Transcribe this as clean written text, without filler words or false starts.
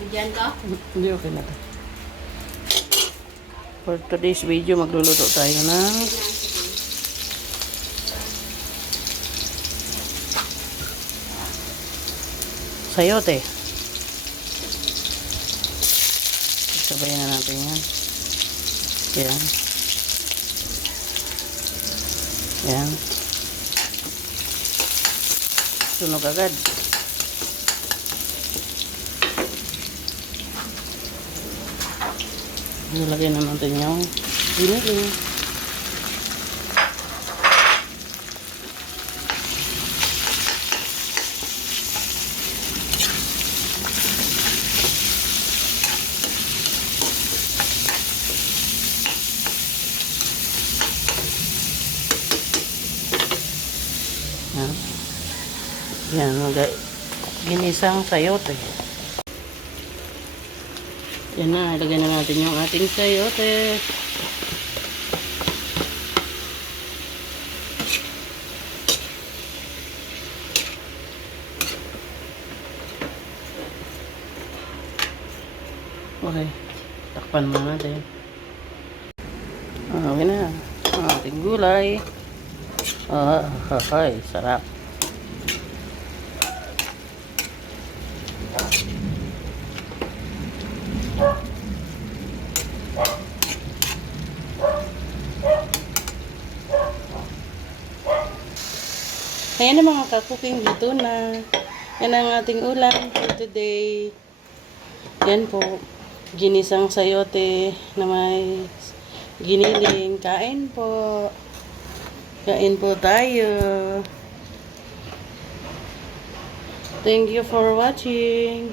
Bigyan ko? Hindi, okay na to. For today's video, magluluto tayo ng sayote. Sabayan na natin yan. Yan. Yan. Sunog agad. Nilagay na natin yung giniling. Yan. Yan. Ginisang sayote. Yan na, ilagay na natin yung ating sayote. Okay, takpan muna natin. Okay na, ang ating gulay. Ay, sarap. Ayan na mga kakuking, dito na. Yan ang ating ulam for today. Yan po, ginisang sayote na may giniling. Kain po. Kain po tayo. Thank you for watching.